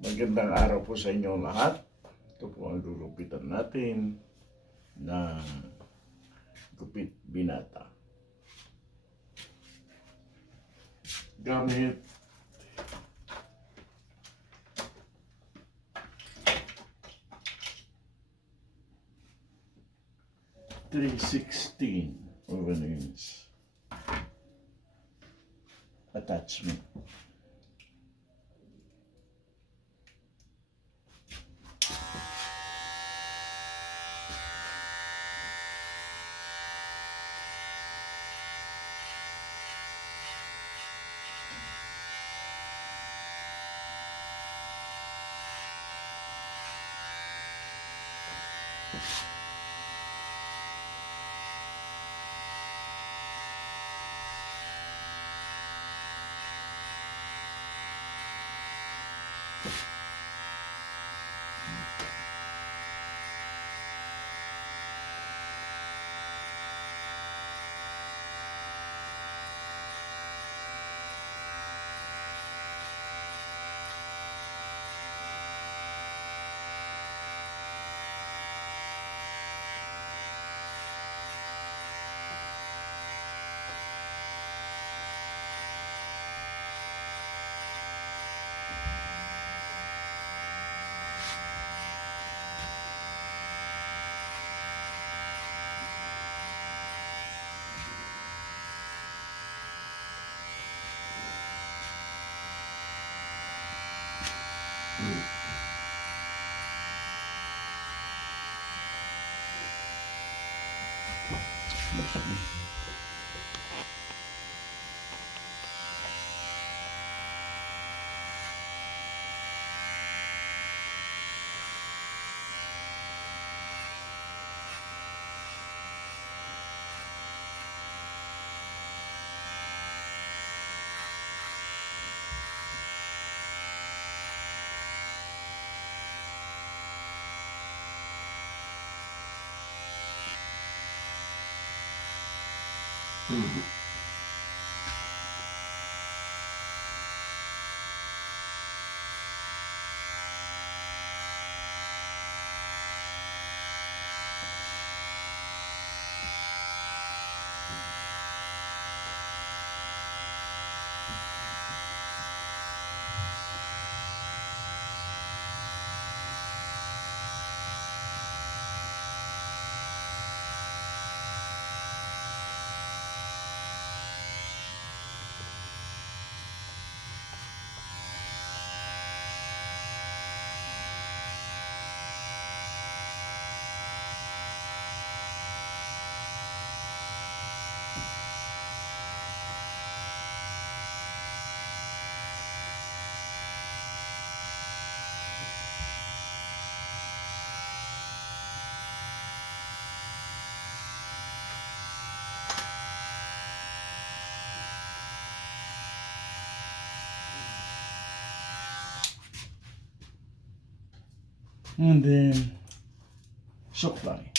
Magandang araw po sa inyo lahat. Ito po ang gugupitan natin na gupit binata. Gamit .316 inch attachment. And then supply.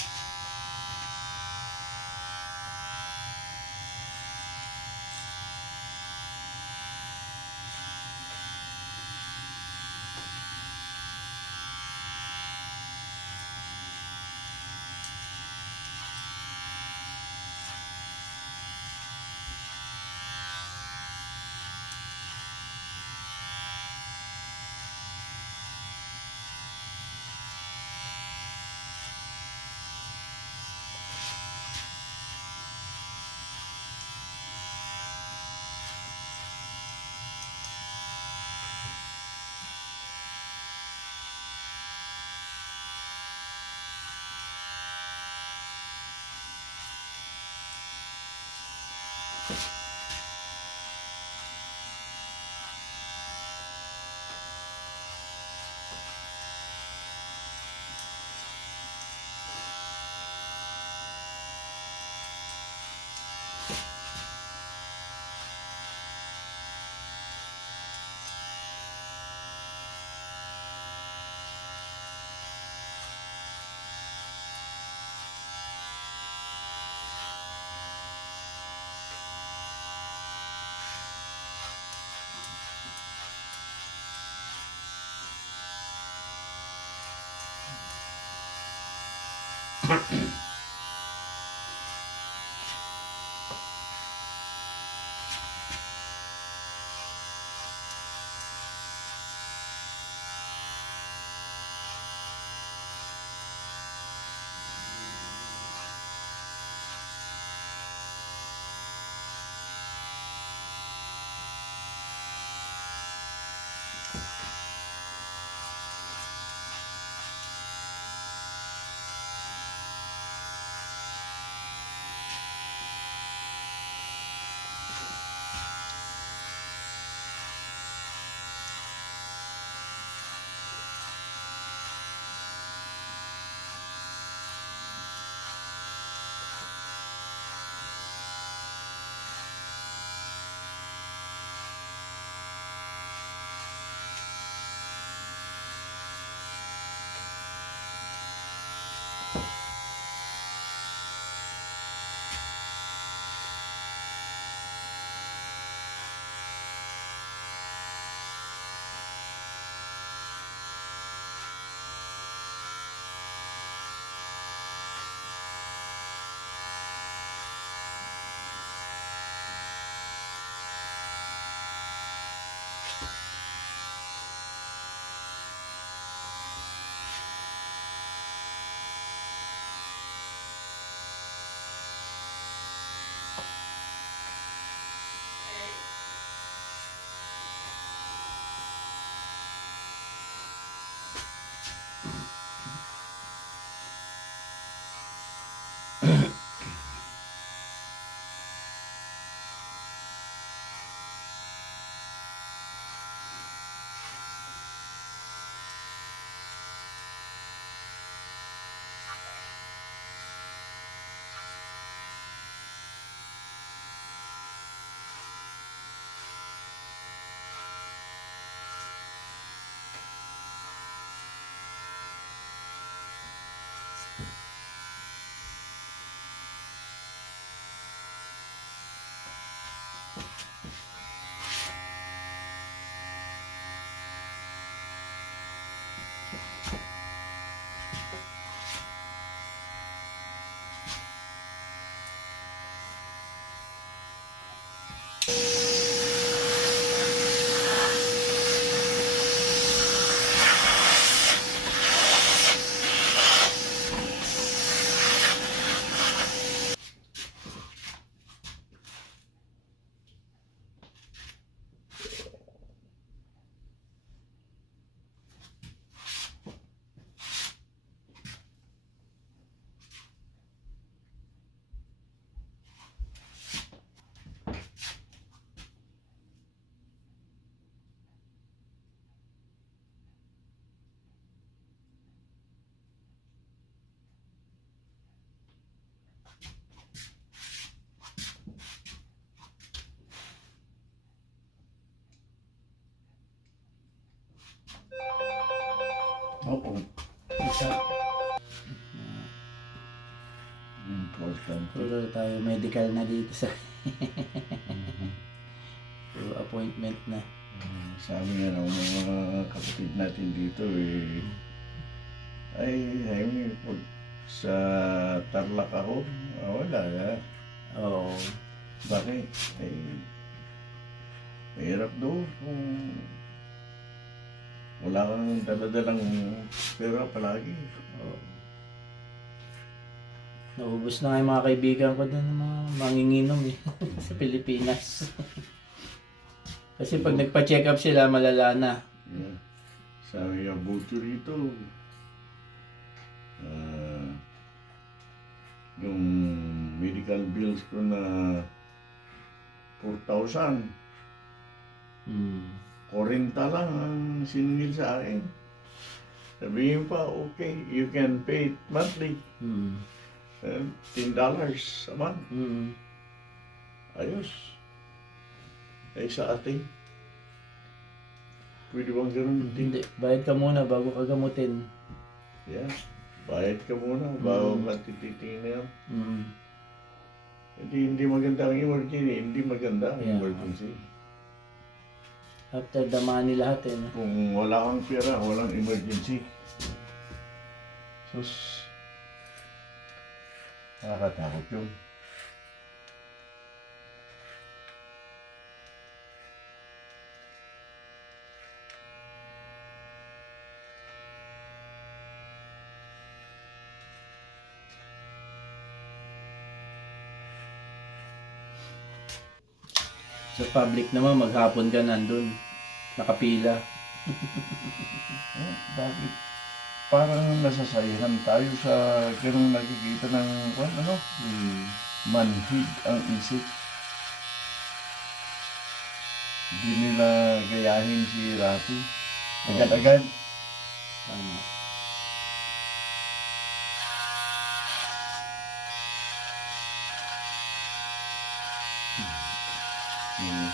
Opo. Isa. Important. Puro tayo medical na dito sa puro appointment na. Sabi nga ng mga kapatid natin dito ay pag sa Tarlac ako, wala na. Oo. Bakit? Mahirap doon kung wala kang daladalang pera palagi. Oo. Naubos na nga yung mga kaibigan ko doon, mga manginginom sa Pilipinas. Kasi pag nagpa-check up sila, malala na. Yeah. Sabi nga, buto rito. Yung medical bills ko na 4,000. 40 lang ang siningil sa akin. Sabihin pa, okay, you can pay it monthly. $10 a month. Ayos. Sa atin. Pwede bang ganun? Hindi, bayad ka muna bago ka gamutin. Yeah. Bayad ka muna bago ka tititingnan. Hindi maganda ang emergency. Hindi maganda ang emergency. After the money lahat Kung wala kang pera, walang emergency. Sus. Nakakatakot yun. Sa public naman, maghapon ka nandun. Nakapila. Bakit? Parang nasasayahan tayo sa ganung nakikita ng ano? Manhid ang isip. Hindi nila gayahin si Rafi. Agad-agad. Tama. Hmm.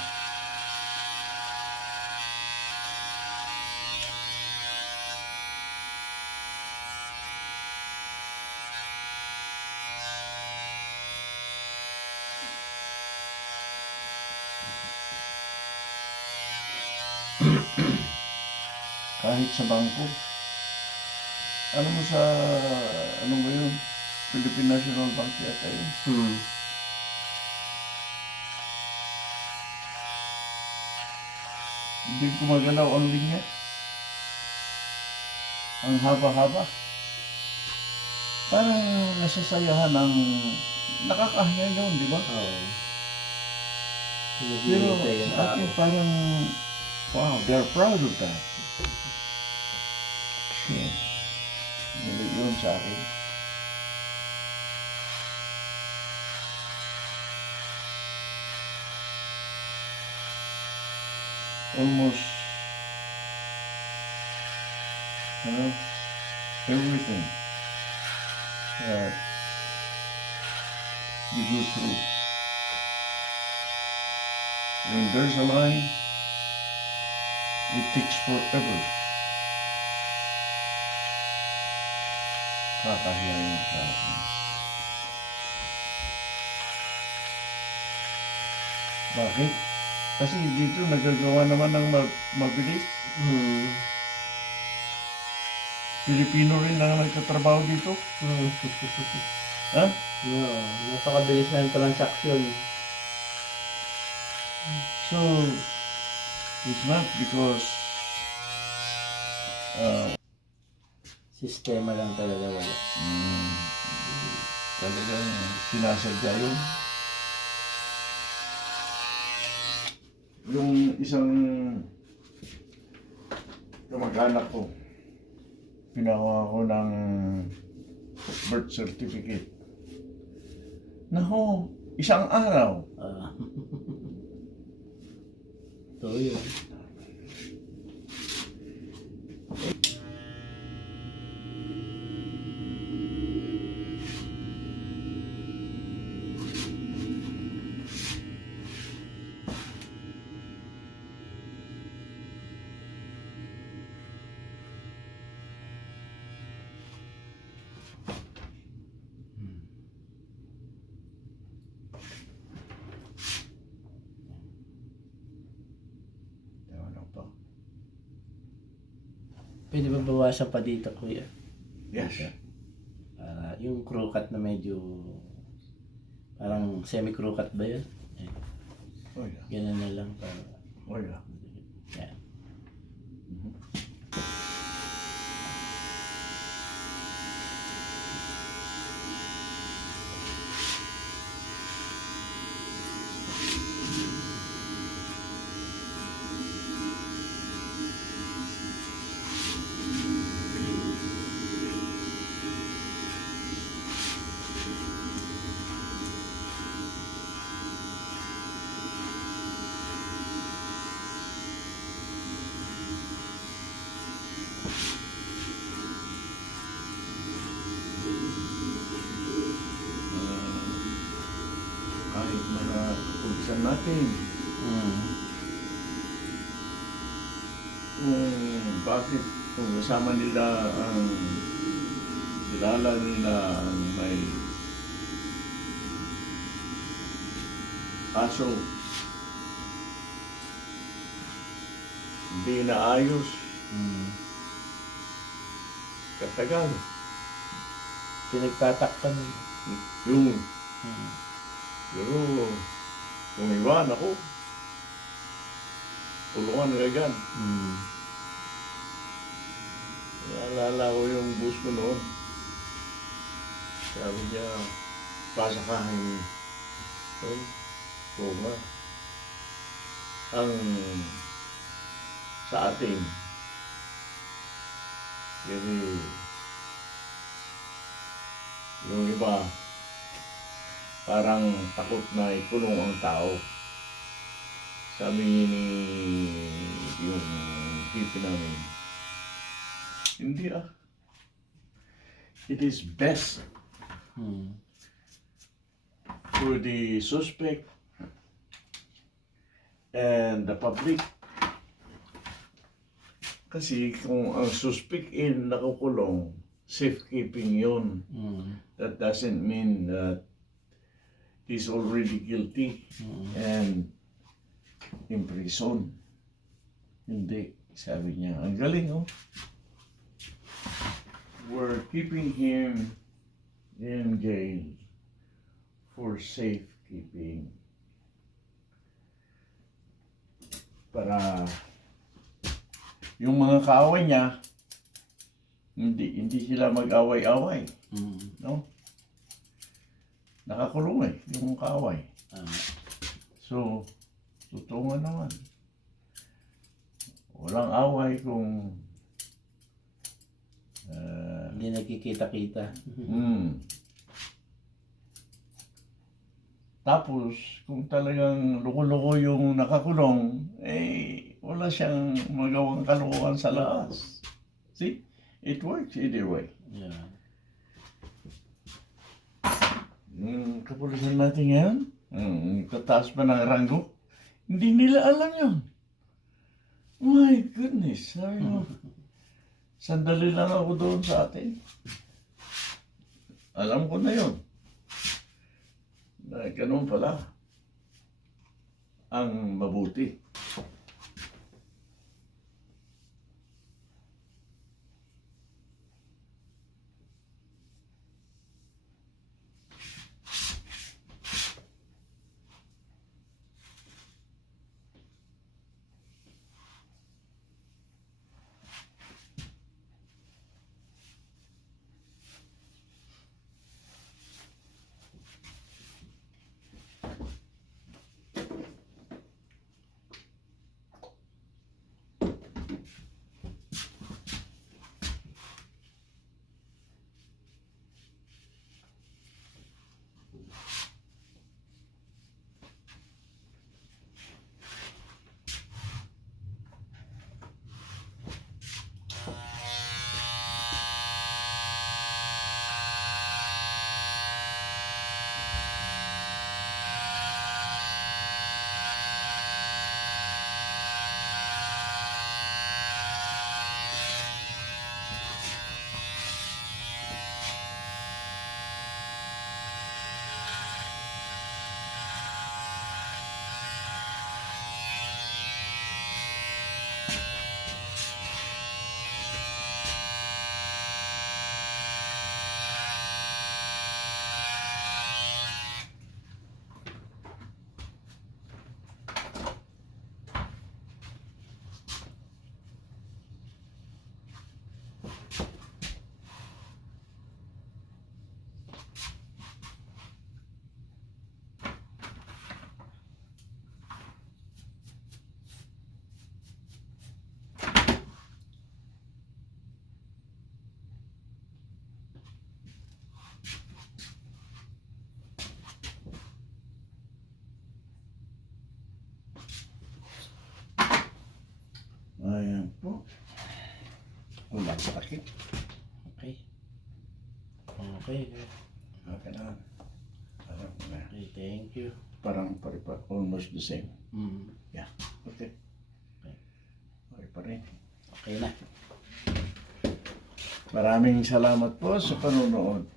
Kahit sa bangko. Alam mo sa, ano ba yun? Philippine National Bank yata yun. Hindi gumagalaw ang linya. Ang haba-haba. Parang nasasayahan ng nakakahiya yun, di ba? Oo. Pero Naghihintay ang sa akin tao. parang, wow, they're proud of that. Yeah. Hindi yun sa akin. Almost, everything that you go through. When there's a line, it takes forever. Kakahiya yun sa akin. Bakit? Kasi dito nagagawa naman ng mabilis. Pilipino rin ang nagtatrabaho dito. Ha? Oo. Napakabilis na yung transaksyon. So, it's not because Sistema lang talaga wala. talagang sinasadya yun. Yung isang kamag-anak ko, pinakuha ko ng birth certificate. Naho, isang araw. Ito yun. Ano pa? Pwede ba bawasan pa dito, kuya? Yes. Yung crew cut na medyo parang semi-crew cut ba yun? Oh yeah. Ganun na lang para. Oh yeah. Yan. Kahit mga kapulisan natin, kung bakit kung kasama nila ang kilala nila ang may kaso hindi naayos, katagal. Pinagtatakpan. Yung, Mm. pero, kung iba, ako, tulungan na agad. Mm. Naalala ko yung bus ko noon. Sabi niya, pasakahin. Oo nga. Ang sa atin, yung, yung iba, parang takot na ikulong ang tao. Sabi ni yung hippie namin, hindi ah. It is best Mm. for the suspect and the public. Kasi kung ang suspect in nakukulong, safekeeping yun. Mm. That doesn't mean that he's already guilty and in prison. Hindi, sabi niya. Ang galing, oh. We're keeping him in jail for safekeeping. Para yung mga kaaway niya, hindi sila mag-away-away, Mm. no? Nakakulong eh, yung kaaway. Tama. So, totoo nga naman. Walang away kung Hindi nagkikita-kita. Tapos, kung talagang loko-loko yung nakakulong, eh, wala siyang magawang kalokohan sa labas. See? It works either way. Yeah. Yung kapulisan natin ngayon, tataas pa ng ranggo, hindi nila alam yun. My goodness, sabi mo, sandali lang ako doon sa atin. Alam ko na yun. Na ganun pala ang mabuti. Ayan po. Wala sa sakit. Okay. Okay. Okay na. Alam ko na. Okay, thank you. Parang almost the same. Mm. Yeah. Okay. Okay pa rin. Okay na. Maraming salamat po sa panonood.